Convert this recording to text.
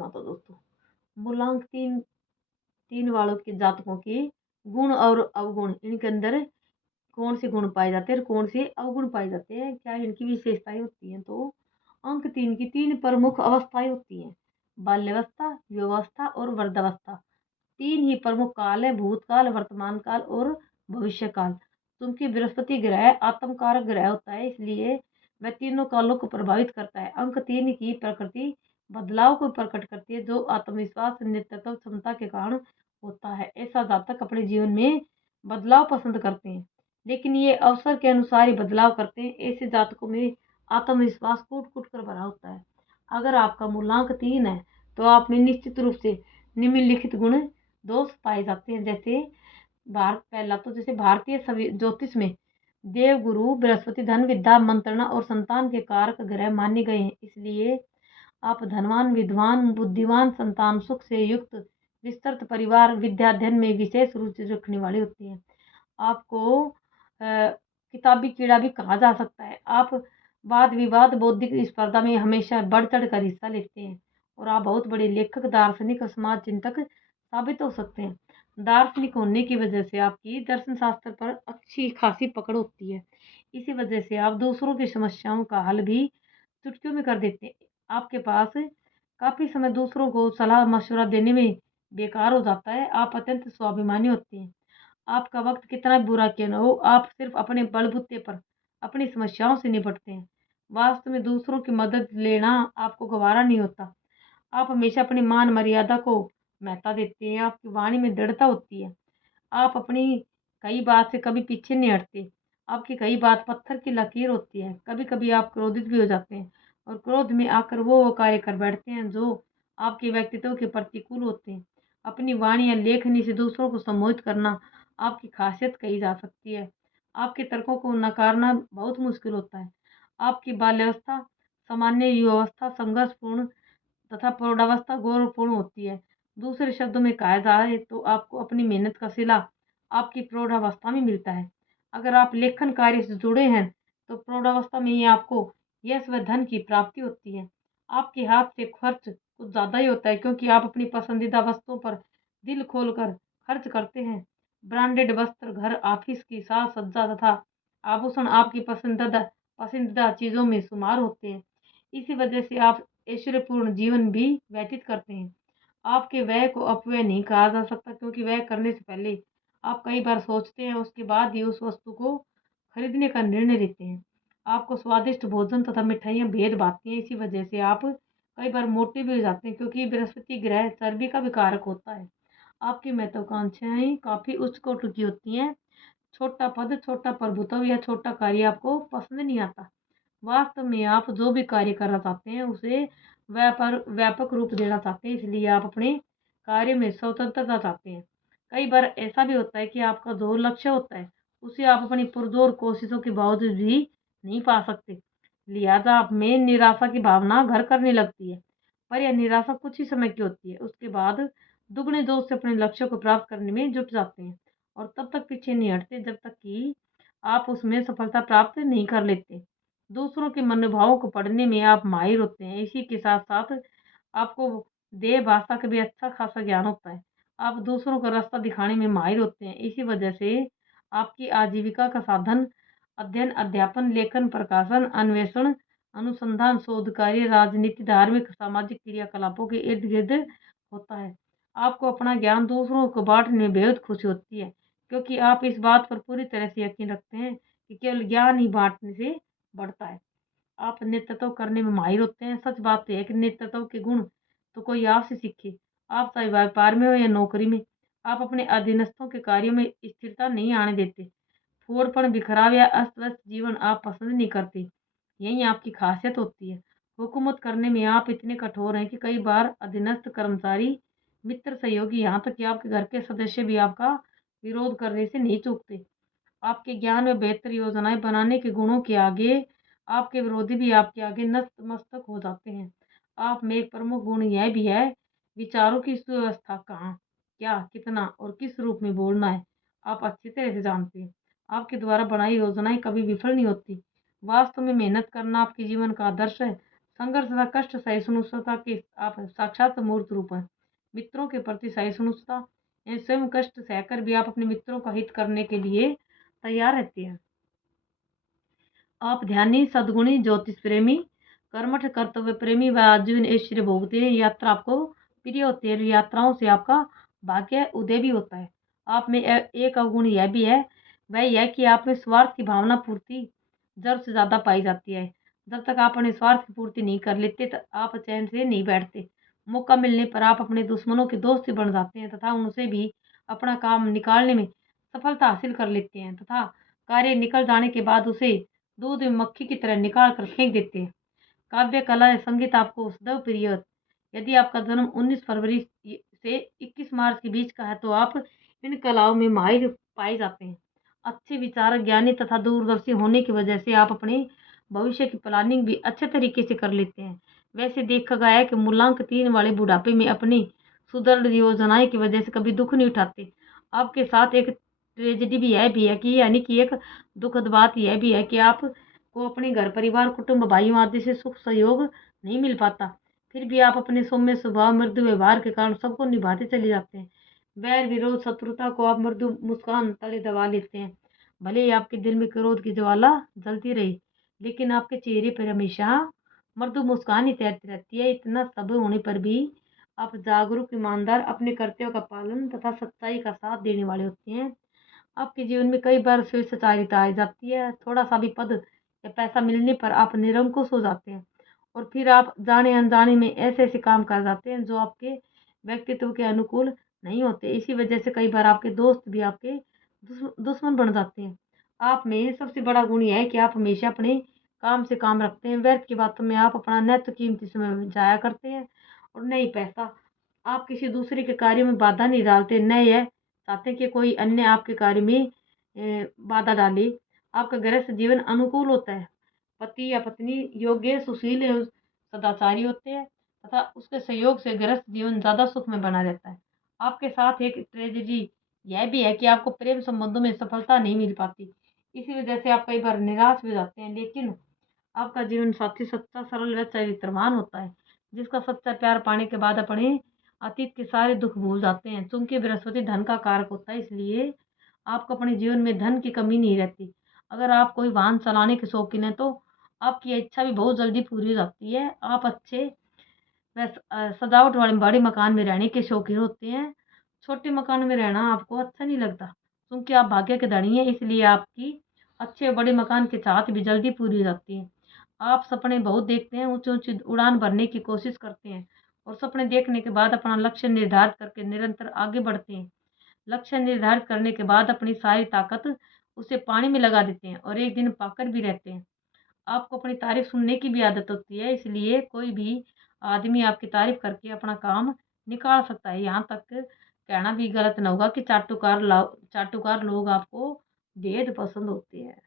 सुनाता हूँ दोस्तों। मूलांक तीन तीन वालों के जातकों के गुण और अवगुण, इनके अंदर कौन से गुण पाए जाते हैं और कौन से अवगुण पाए जाते हैं, क्या इनकी विशेषताएं होती हैं। तो अंक तीन की तीन प्रमुख अवस्थाएं होती हैं: बाल्यावस्था, युवावस्था और वृद्धावस्था। तीन ही प्रमुख काल है: भूतकाल, वर्तमान काल और भविष्य काल। क्योंकि बृहस्पति ग्रह आत्मकारक ग्रह होता है, इसलिए वह तीनों कालों को प्रभावित करता है। अंक तीन की प्रकृति बदलाव को प्रकट करती है, जो आत्मविश्वास, नेतृत्व क्षमता के कारण होता है। ऐसा जातक अपने जीवन में बदलाव पसंद करते हैं, लेकिन ये अवसर के अनुसार ही बदलाव करते हैं। ऐसे जातकों में आत्मविश्वास कूट कूट कर भरा होता है। अगर आपका मूलांक तीन है तो आप में निश्चित रूप से निम्नलिखित गुण दोष पाए जाते हैं। जैसे पहला तो जैसे भारतीय ज्योतिष में देवगुरु बृहस्पति धन, विद्या, मंत्रणा और संतान के कारक ग्रह माने गए हैं, इसलिए आप धनवान, विद्वान, बुद्धिमान, संतान सुख से युक्त, विस्तृत परिवार, विद्याध्ययन में विशेष रुचि रखने वाले होते हैं। आपको किताबी कीड़ा भी कहा जा सकता है। आप वाद विवाद, बौद्धिक स्पर्धा में हमेशा बढ़ चढ़ कर हिस्सा लेते हैं और आप बहुत बड़े लेखक, दार्शनिक और समाज चिंतक साबित हो सकते हैं। दार्शनिक होने की वजह से आपकी दर्शन शास्त्र पर अच्छी खासी पकड़ होती है। इसी वजह से आप दूसरों की समस्याओं का हल भी चुटकियों में कर देते हैं। आपके पास काफी समय दूसरों को सलाह मशवरा देने में बेकार हो जाता है। आप अत्यंत स्वाभिमानी होते हैं। आपका वक्त कितना बुरा क्यों न हो, आप सिर्फ अपने बलबूते पर अपनी समस्याओं से निपटते हैं। वास्तव में दूसरों की मदद लेना आपको गवारा नहीं होता। आप हमेशा अपनी मान मर्यादा को महत्ता देते हैं। आपकी वाणी में दृढ़ता होती है। आप अपनी कई बात से कभी पीछे नहीं हटते। आपकी कई बात पत्थर की लकीर होती है। कभी कभी आप क्रोधित भी हो जाते हैं और क्रोध में आकर वो कार्य कर बैठते हैं जो आपके व्यक्तित्व के प्रतिकूल होते हैं। अपनी वाणी या लेखनी से दूसरों को सम्मोहित करना आपकी खासियत कही जा सकती है। आपके तर्कों को नकारना बहुत मुश्किल होता है। आपकी बाल्यावस्था सामान्य, युवावस्था संघर्षपूर्ण तथा प्रौढ़ावस्था गौरवपूर्ण होती है। दूसरे शब्दों में कहा जाए तो आपको अपनी मेहनत का सिला आपकी प्रौढ़ावस्था में मिलता है। अगर आप लेखन कार्य से जुड़े हैं तो प्रौढ़ावस्था में ही आपको यश व धन की प्राप्ति होती है। आपके हाथ से खर्च कुछ ज़्यादा ही होता है, क्योंकि आप अपनी पसंदीदा वस्तुओं पर दिल खोलकर खर्च करते हैं। ब्रांडेड वस्त्र, घर, ऑफिस की साज सज्जा तथा आभूषण आपकी पसंदीदा पसंदीदा चीज़ों में शुमार होते हैं। इसी वजह से आप ऐश्वर्यपूर्ण जीवन भी व्यतीत करते हैं। आपके व्यय को अपव्यय नहीं कहा जा सकता, क्योंकि व्यय करने से पहले आप कई बार सोचते हैं, उसके बाद ही उस वस्तु को खरीदने का निर्णय लेते हैं। आपको स्वादिष्ट भोजन तथा मिठाइयाँ भेद भाती हैं। इसी वजह से आप कई बार मोटे भी हो जाते हैं, क्योंकि बृहस्पति ग्रह चर्बी का भी कारक होता है। आपकी महत्वाकांक्षाएं काफी उच्च कोटि की होती हैं। छोटा पद, छोटा प्रभुत्व या छोटा कार्य आपको पसंद नहीं आता। वास्तव में आप जो भी कार्य करना चाहते हैं उसे व्यापक रूप देना चाहते हैं, इसलिए आप अपने कार्य में स्वतंत्रता चाहते हैं। कई बार ऐसा भी होता है कि आपका जो लक्ष्य होता है उसे आप अपनी पुरजोर कोशिशों के बावजूद भी नहीं पा सकते। लिहाजा आप में निराशा की भावना घर करने लगती है। पर यह निराशा कुछ ही समय की होती है। उसके बाद दुगने जोश से अपने लक्ष्य को प्राप्त करने में जुट जाते हैं और तब तक पीछे नहीं हटते जब तक कि आप उसमें सफलता प्राप्त नहीं कर लेते। दूसरों के मनोभावों को पढ़ने में आप माहिर होते हैं। इसी के साथ साथ आपको देह भाषा का भी अच्छा खासा ज्ञान होता है। आप दूसरों का रास्ता दिखाने में माहिर होते हैं। इसी वजह से आपकी आजीविका का साधन अध्ययन, अध्यापन, लेखन, प्रकाशन, अन्वेषण, अनुसंधान, शोध कार्य, राजनीति, धार्मिक, सामाजिक क्रियाकलापों के इर्द गिर्द होता है। आपको अपना ज्ञान दूसरों को बांटने में बेहद खुशी होती है, क्योंकि आप इस बात पर पूरी तरह से यकीन रखते हैं कि केवल ज्ञान ही बांटने से बढ़ता है। आप नेतृत्व करने में माहिर होते हैं। सच बात तो है कि नेतृत्व के गुण तो कोई आपसे सीखे। आप चाहे व्यापार में हो या नौकरी में, आप अपने अधीनस्थों के कार्यों में स्थिरता नहीं आने देते। फूहड़पन, बिखराव या अस्त व्यस्त जीवन आप पसंद नहीं करते। यही आपकी खासियत होती है। हुकूमत करने में आप इतने कठोर हैं कि कई बार अधीनस्थ कर्मचारी, मित्र, सहयोगी, यहाँ तक कि आपके घर के सदस्य भी आपका विरोध करने से नहीं चूकते। आपके ज्ञान में बेहतर योजनाएं बनाने के गुणों के आगे आपके विरोधी भी आपके आगे नतमस्तक हो जाते हैं। आप में एक प्रमुख गुण यह भी है, विचारों की सुव्यवस्था। कहाँ, क्या, कितना और किस रूप में बोलना है आप अच्छी तरह से जानते हैं। आपके द्वारा बनाई योजनाएं कभी विफल नहीं होती। वास्तव में मेहनत करना आपके जीवन का आदर्श है। संघर्ष तथा कष्ट सहिष्णुता के आप साक्षात मूर्त रूप हैं। मित्रों के प्रति सहिष्णुता, स्वयं कष्ट सहकर भी आप अपने मित्रों का हित करने के लिए तैयार रहती है। आप ध्यानी, सद्गुणी, ज्योतिष प्रेमी, कर्मठ, कर्तव्य प्रेमी व आजीवन ऐश्वर्य भोगते हैं। यात्रा आपको प्रिय होती है। यात्राओं से आपका भाग्य उदय भी होता है। आप में एक अवगुण यह भी है, वह यह कि आप में स्वार्थ की भावना पूर्ति जरूरत से ज्यादा पाई जाती है। जब तक आप अपने स्वार्थ की पूर्ति नहीं कर लेते तो आप चैन से नहीं बैठते। मौका मिलने पर आप अपने दुश्मनों के दोस्त ही बन जाते हैं तथा उनसे भी अपना काम निकालने में सफलता हासिल कर लेते हैं तथा कार्य निकल जाने के बाद उसे दूध में मक्खी की तरह निकाल कर फेंक देते हैं। काव्य कला या संगीत आपको सदैव प्रिय हो। यदि आपका जन्म 19 फरवरी से 21 मार्च के बीच का है तो आप इन कलाओं में माहिर पाए जाते हैं। अच्छे विचारक, ज्ञानी तथा दूरदर्शी होने की वजह से आप अपने भविष्य की प्लानिंग भी अच्छे तरीके से कर लेते हैं। वैसे देखा गया है कि मूलांक 3 वाले बुढ़ापे में अपनी सुदृढ़ योजनाएं की वजह से कभी दुख नहीं उठाते। आपके साथ एक ट्रेजेडी भी है कि यानी कि एक दुखद बात यह भी है कि आप को अपने घर परिवार, कुटुंब, भाइयों आदि से सुख सहयोग नहीं मिल पाता। फिर भी आप अपने सौम्य स्वभाव, मृदु व्यवहार के कारण सबको निभाते चले जाते हैं। वैर विरोध शत्रुता को आप मृदु मुस्कान तले दबा लेते हैं। भले ही आपके दिल में क्रोध की ज्वाला जलती रही, लेकिन आपके चेहरे पर हमेशा मृदु मुस्कान ही तैरती रहती है। इतना सब होने पर भी आप जागरूक, ईमानदार, अपने कर्तव्यों का पालन तथा सच्चाई का साथ देने वाले होते हैं। आपके जीवन में कई बार स्वेच्छाचारिता आ जाती है। थोड़ा सा भी पद या पैसा मिलने पर आप निरंकुश हो जाते हैं और फिर आप जाने अनजाने में ऐसे ऐसे काम कर जाते हैं जो आपके व्यक्तित्व के अनुकूल नहीं होते। इसी वजह से कई बार आपके दोस्त भी आपके दुश्मन बन जाते हैं। आप में सबसे बड़ा गुण यह है कि आप हमेशा अपने काम से काम रखते हैं। व्यर्थ की बातों में आप अपना नेत्र कीमती समय जाया करते हैं और न ही पैसा। आप किसी दूसरे के कार्य में बाधा नहीं डालते, न यह चाहते कि कोई अन्य आपके कार्य में बाधा डाले। आपका गृहस्थ जीवन अनुकूल होता है। पति या पत्नी योग्य, सुशील एवं सदाचारी होते हैं तथा उसके सहयोग से गृहस्थ जीवन ज्यादा सुख में बना रहता है। आपके साथ एक ट्रेजेडी यह भी है कि आपको प्रेम संबंधों में सफलता नहीं मिल पाती। इसी वजह से आप कई बार निराश भी हो जाते हैं। लेकिन आपका जीवन साथी सच्चा, सरल व चरित्रवान होता है, जिसका सच्चा प्यार पाने के बाद अपने अतीत के सारे दुख भूल जाते हैं। चूंकि बृहस्पति धन का कारक होता है, इसलिए आपको अपने जीवन में धन की कमी नहीं रहती। अगर आप कोई वाहन चलाने के शौकीन है तो आपकी इच्छा भी बहुत जल्दी पूरी हो जाती है। आप अच्छे व सजावट वाले बड़े मकान में रहने के शौकीन होते हैं। छोटे मकान में रहना आपको अच्छा नहीं लगता, क्योंकि आप भाग्य के धनी हैं, इसलिए आपकी अच्छे बड़े मकान की चाहत भी जल्दी पूरी हो जाती है। आप सपने बहुत देखते हैं, ऊंची ऊंची उड़ान भरने की कोशिश करते हैं और सपने देखने के बाद अपना लक्ष्य निर्धारित करके निरंतर आगे बढ़ते हैं। लक्ष्य निर्धारित करने के बाद अपनी सारी ताकत उसे पानी में लगा देते हैं और एक दिन पाकर भी रहते हैं। आपको अपनी तारीफ सुनने की भी आदत होती है, इसलिए कोई भी आदमी आपकी तारीफ करके अपना काम निकाल सकता है। यहाँ तक कहना भी गलत न होगा कि चाटुकार लोग आपको बेहद पसंद होते हैं।